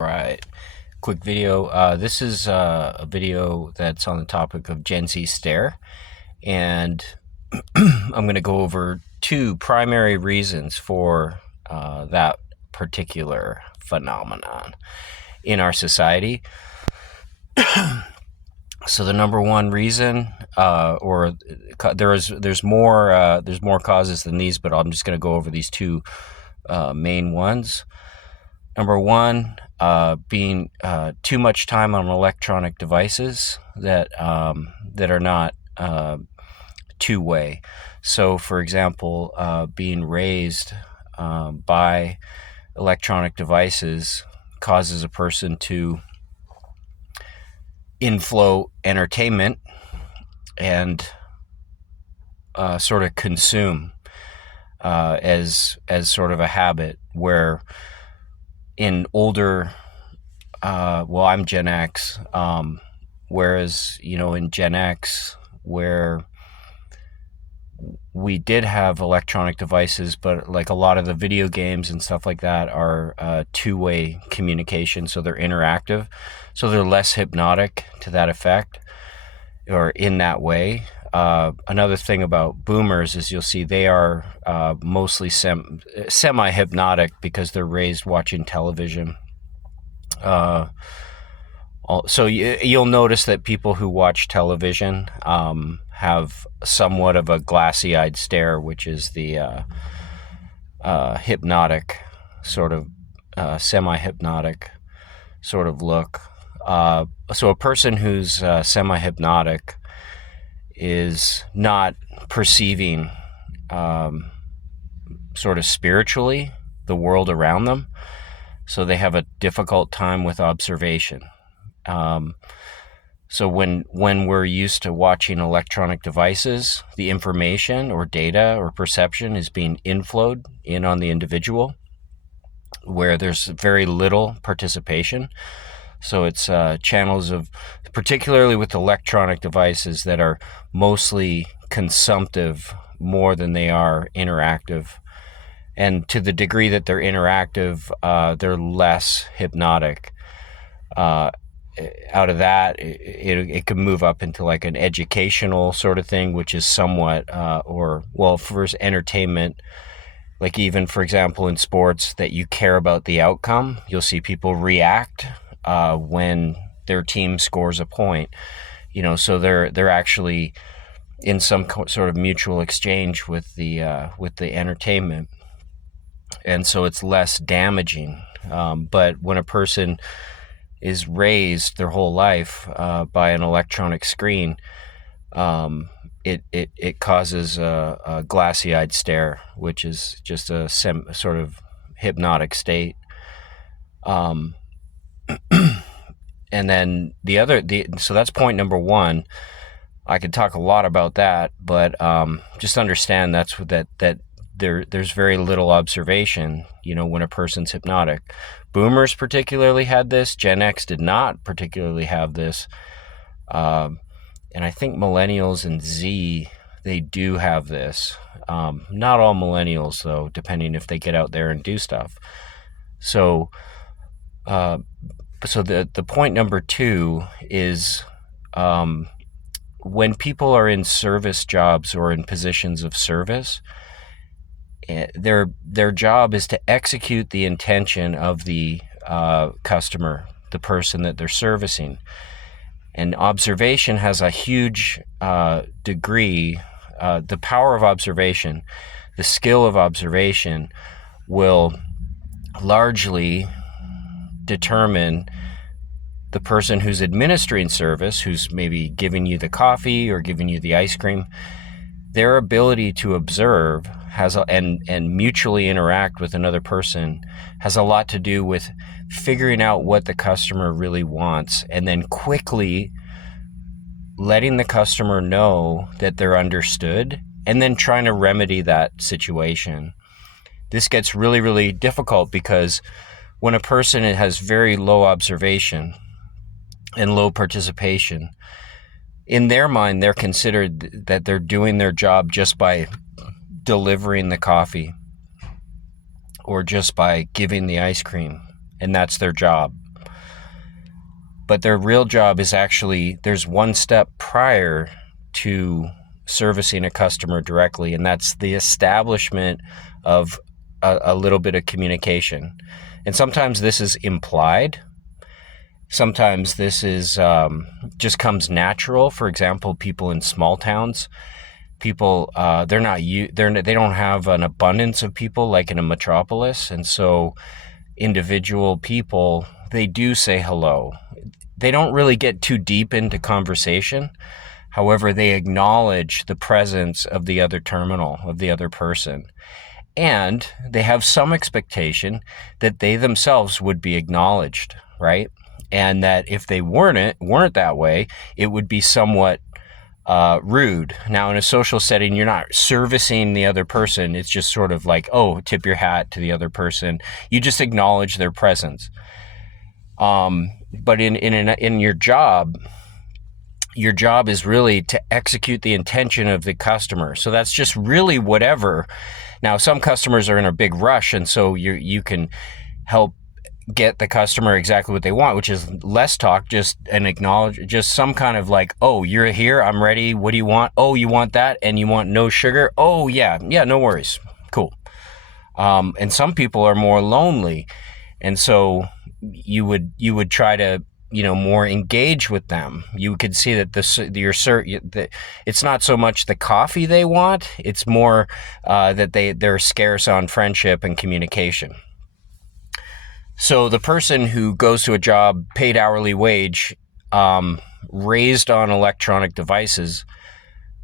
Right. Quick video. This is a video that's on the topic of Gen Z stare, and I'm going to go over two primary reasons for that particular phenomenon in our society. So the number one reason, there's more causes than these, but I'm just going to go over these two main ones. Number one, being too much time on electronic devices that are not two-way. So, for example, being raised by electronic devices causes a person to inflow entertainment and sort of consume as sort of a habit, where in older, I'm Gen X, whereas, in Gen X, where we did have electronic devices, but like a lot of the video games and stuff like that are two-way communication, so they're interactive, so they're less hypnotic to that effect, or in that way. Another thing about boomers is you'll see they are mostly semi-hypnotic because they're raised watching television. So you'll notice that people who watch television have somewhat of a glassy-eyed stare, which is the hypnotic sort of semi-hypnotic sort of look. So a person who's semi-hypnotic is not perceiving sort of spiritually the world around them, so they have a difficult time with observation. So when we're used to watching electronic devices, the information or data or perception is being inflowed in on the individual, where there's very little participation. So it's channels of, particularly with electronic devices, that are mostly consumptive more than they are interactive. And to the degree that they're interactive, they're less hypnotic. Out of that, it can move up into like an educational sort of thing, which is somewhat, first entertainment. Like even, for example, in sports, that you care about the outcome. You'll see people react when their team scores a point. So they're actually in some sort of mutual exchange with the entertainment, and so it's less damaging. But when a person is raised their whole life by an electronic screen, it causes a glassy-eyed stare, which is just a sort of hypnotic state. And then so that's point number one. I could talk a lot about that, but just understand that there's very little observation, when a person's hypnotic. Boomers particularly had this. Gen X did not particularly have this. And I think millennials and Z, they do have this. Not all millennials, though, depending if they get out there and do stuff. So the point number two is, when people are in service jobs or in positions of service, their job is to execute the intention of the customer, the person that they're servicing. And observation has a huge degree. The power of observation, the skill of observation, will largely determine the person who's administering service, who's maybe giving you the coffee or giving you the ice cream. Their ability to observe and mutually interact with another person has a lot to do with figuring out what the customer really wants, and then quickly letting the customer know that they're understood, and then trying to remedy that situation. This gets really, really difficult because when a person has very low observation and low participation, in their mind, they're considered that they're doing their job just by delivering the coffee or just by giving the ice cream, and that's their job. but their real job is actually, there's one step prior to servicing a customer directly, and that's the establishment of a little bit of communication. And sometimes this is implied. Sometimes this is just comes natural. For example, people in small towns, people they don't have an abundance of people like in a metropolis, and so individual people, they do say hello. They don't really get too deep into conversation. However, they acknowledge the presence of the other terminal, of the other person. And they have some expectation that they themselves would be acknowledged, right? And that if they weren't that way, it would be somewhat rude. Now, in a social setting, you're not servicing the other person. It's just sort of like, oh, tip your hat to the other person. You just acknowledge their presence. But in your job is really to execute the intention of the customer. So that's just really whatever. Now, some customers are in a big rush, and so you can help get the customer exactly what they want, which is less talk, just an acknowledge, just some kind of like, oh, you're here, I'm ready, what do you want? Oh, you want that, and you want no sugar? Oh, yeah, no worries, cool. And some people are more lonely, and so you would try to, more engage with them. You could see that it's not so much the coffee they want, it's more that they're scarce on friendship and communication. So the person who goes to a job paid hourly wage, raised on electronic devices,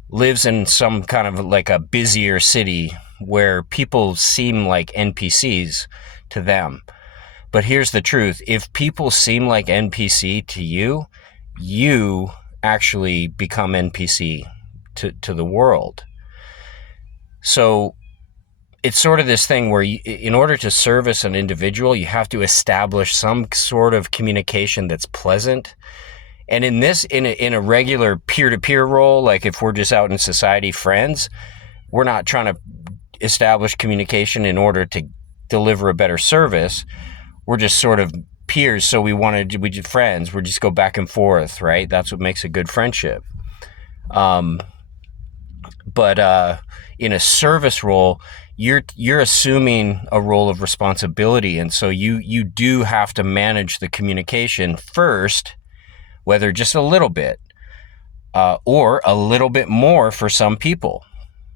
lives in some kind of like a busier city where people seem like NPCs to them. But here's the truth. If people seem like NPC to you, you actually become NPC to the world. So it's sort of this thing where in order to service an individual, you have to establish some sort of communication that's pleasant. And in a regular peer-to-peer role, like if we're just out in society friends, we're not trying to establish communication in order to deliver a better service. We're just sort of peers, so we just friends. We just go back and forth, right? That's what makes a good friendship. But in a service role, you're assuming a role of responsibility, and so you do have to manage the communication first, whether just a little bit or a little bit more for some people.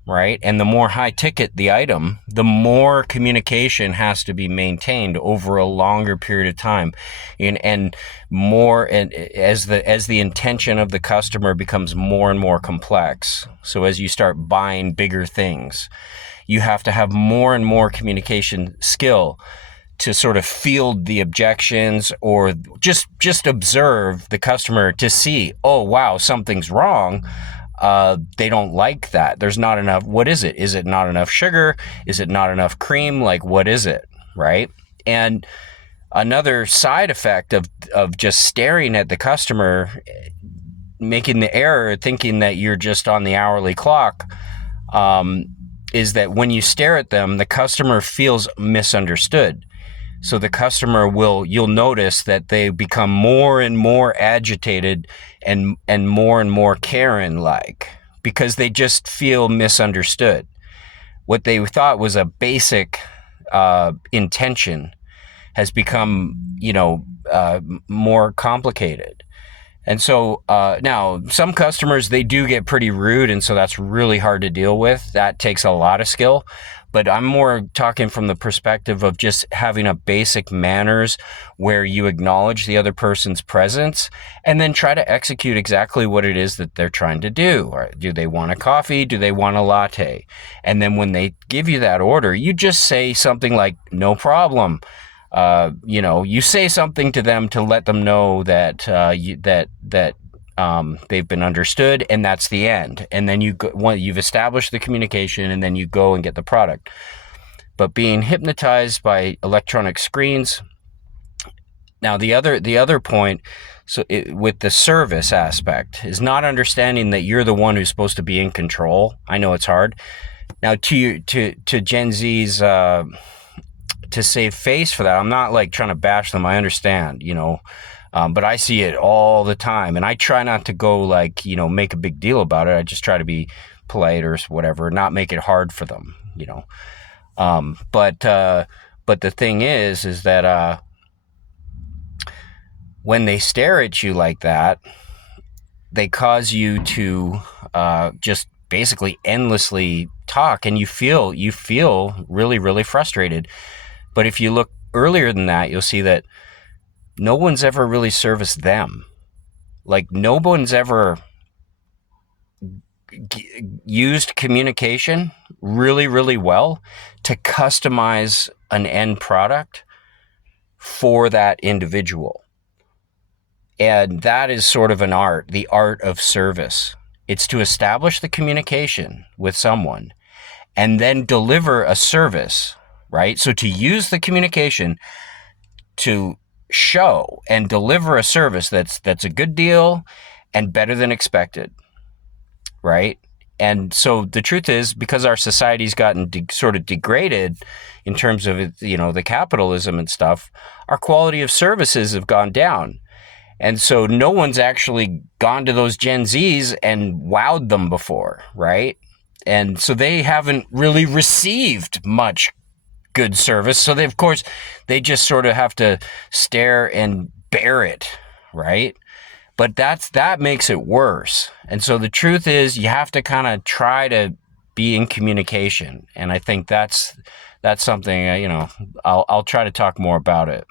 Right? And the more high ticket the item, the more communication has to be maintained over a longer period of time. And as the intention of the customer becomes more and more complex. So as you start buying bigger things, you have to have more and more communication skill to sort of field the objections or just observe the customer to see, oh, wow, something's wrong. They don't like that. There's not enough. What is it? Is it not enough sugar? Is it not enough cream? Like, what is it? Right? And another side effect of just staring at the customer, making the error, thinking that you're just on the hourly clock, is that when you stare at them, the customer feels misunderstood. So the customer you'll notice that they become more and more agitated and more Karen-like because they just feel misunderstood. What they thought was a basic intention has become, more complicated. And so now some customers, they do get pretty rude, and so that's really hard to deal with. That takes a lot of skill. But I'm more talking from the perspective of just having a basic manners where you acknowledge the other person's presence and then try to execute exactly what it is that they're trying to do. Or do they want a coffee? Do they want a latte? And then when they give you that order, you just say something like, no problem. You say something to them to let them know that they've been understood, and that's the end. And then you've established the communication, and then you go and get the product. But being hypnotized by electronic screens. Now, the other point, with the service aspect, is not understanding that you're the one who's supposed to be in control. I know it's hard. Now, to Gen Z's to save face for that. I'm not like trying to bash them. I understand, but I see it all the time, and I try not to go like, make a big deal about it. I just try to be polite or whatever, not make it hard for them, But the thing is that when they stare at you like that, they cause you to just basically endlessly talk, and you feel really, really frustrated. But if you look earlier than that, you'll see that no one's ever really serviced them. Like, no one's ever used communication really, really well to customize an end product for that individual. And that is sort of an art, the art of service. It's to establish the communication with someone and then deliver a service, right? So to use the communication to show and deliver a service that's a good deal and better than expected, right? And so the truth is, because our society's gotten sort of degraded in terms of the capitalism and stuff, our quality of services have gone down. And so no one's actually gone to those Gen Zs and wowed them before, right? And so they haven't really received much good service. So they just sort of have to stare and bear it, right? But that makes it worse. And so the truth is, you have to kind of try to be in communication. And I think that's something, I'll try to talk more about it.